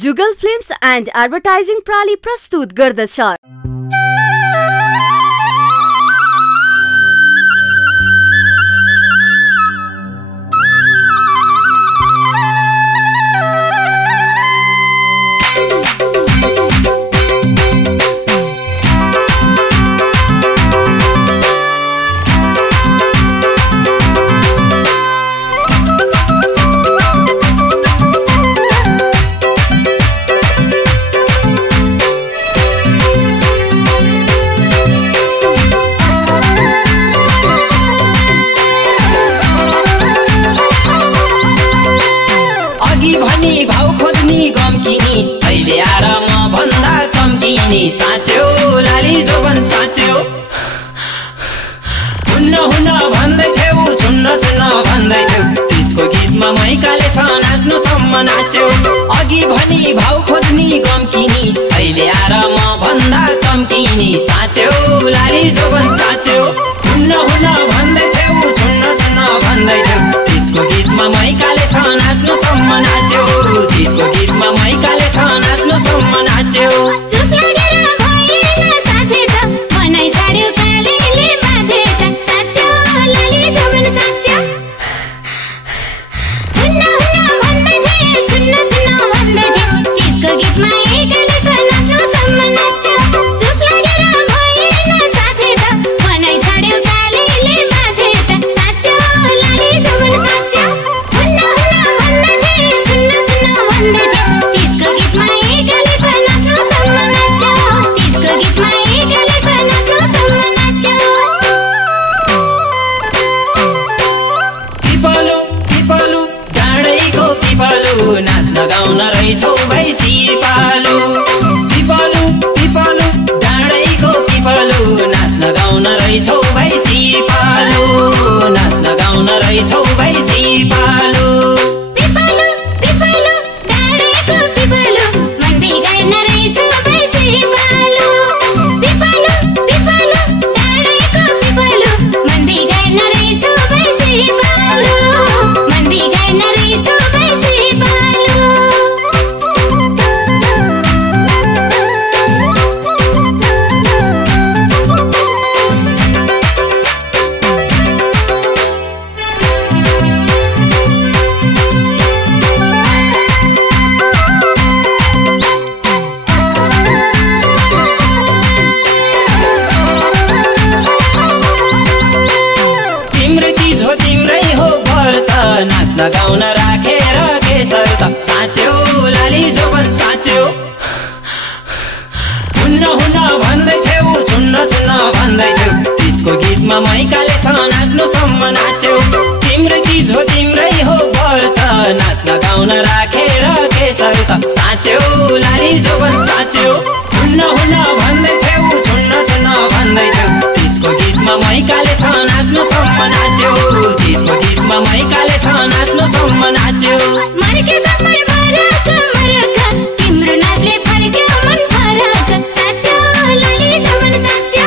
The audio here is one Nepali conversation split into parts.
जुगल फिल्म्स एन्ड एडभर्टाइजिङ प्राली प्रस्तुत गर्दछ। भाउ खोज्नी गम्किनी अहिले आएर म भन्दा चम्किनी साँच्यो लाली जोबन साँच्यो हुन्न हुन्न भन्दै थियौ छुन्न छुन्न भन्दै थियौ तिजको गीतमा मैकाले नाच्नुसम्म नाच्यो अघि भनी भाउ खोज्नी गम्किनी अहिले आएर म भन्दा चम्किनी साँच्यो लाली जोबन साँच्यो हुन्न हुन्न भन्दै थियौ छुन्न छुन्न भन्दै थियौ तिजको गीतमा मैकाले नाच्नुसम्म नाच्यो तिजको गीतमा मैकाले नाच्नुसम्म नाच्यो चुप लागेर भएन साथै त मनै छाड्यो कालेले माथे त साँच्यो लाली जोबन साँच्यो हुन्न हुन्न भन्दै थिए छुन्न छुन्न भन्दै थिए तिजको गीतमा एकाले नाच्नुसम्म नाच्यो चुप लागेर भएन साथै त मनै छाड्यो कालेले माथे त साँच्यो लाली जोबन साँच्यो हुन्न हुन्न भन्दै थिए छुन्न छुन्न भन्दै थिए तिजको गीतमा एकाले नाच्नुसम्म नाच्यो तिजको गीतमा एकाले नाच्नुसम्म नाच्यो पिपलु पिपलु डाँडैको पिपलु नाच्न गाउन रहेछौ भैँसी पालु पिपलु पिपलु डाँडैको पिपलु नाच्न गाउन रहेछौ भैँसी पालु नाच्न गाउन रहेछौ भैँसी पालु पिपलु पिपलु डाँडेको पिपलु मन बिगार्न रहेछौ भैँसी पालु पिपलु पिपलु डाँडेको पिपलु मन बिगार्न रहेछौ भैँसी पालु मन बिगार्न रहेछौ भैँसी पालु नाच्न गाउन राखेर केसर त साँच्यो लाली जोबन साँच्यो हुन्न हुन्न भन्दै थियौ छुन्न छुन्न भन्दै थियौ तिजको गीतमा मैकाले नाच्नुसम्म नाच्यो तिम्रो तिज हो तिम्रै हो व्रत नाच्न गाउन राखेर केसर त साँच्यो लाली जोबन साँच्यो हुन्न हुन्न भन्दै थियौ छुन्न छुन्न भन्दै थियौ तिजको गीतमा मैकाले नाच्नुसम्म नाच्यो तिजको गीतमा मैकाले नाच्नुसम्म नाच्यो मर्क्यो कम्मर मरक मरक तिम्रो नाचले फर्क्यो मन फरक साँच्यो लाली जोबन साँच्यो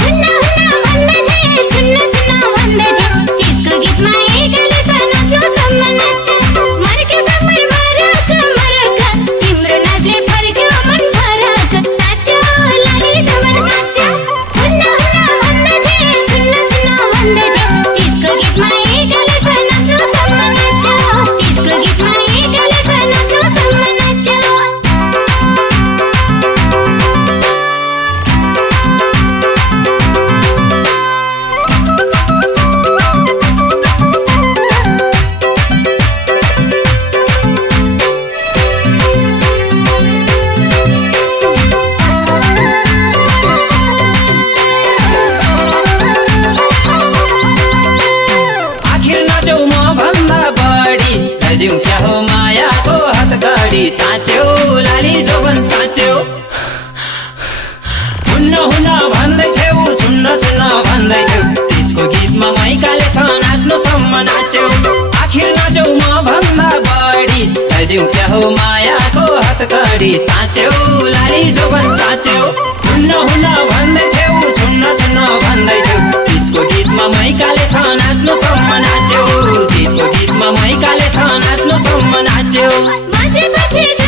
हुन्न हुन्न भन्दै थिए छुन्न छुन्न भन्दै थिए तिजको गीतमा एकाले नाच्नुसम्म नाच्यो मर्क्यो कम्मर मरक मरक तिम्रो नाचले फर्क्यो मन फरक साँच्यो लाली जोबन साँच्यो हुन्न हुन्न भन्दै थिए छुन्न छुन्न भन्दै थिए तिजको गीतमा एकाले नाच्नुसम्म नाच्यो तिजको गीतमा एकाले नाच्नुसम्म नाच्यो दिउँ क्या हो मायाको हतकडी साँच्यो लाली जोबन साँच्यो हुन्न हुन्न भन्दै थियौ छुन्न छुन्न भन्दै थियौ तिजको गीतमा मैकाले नाच्नुसम्म नाच्यो आखिर नाचौ म भन्दा बढी दिउँ क्या हो मायाको हतकडी साँच्यो लाली जोबन साँच्यो हुन्न हुन्न भन्दै थियौ छुन्न छुन्न भन्दै थियौ तिजको गीतमा मैकाले नाच्नुसम्म नाच्यो तिजको गीतमा मैकाले नाच्नु सम्म नाच्यौ बाजेपछि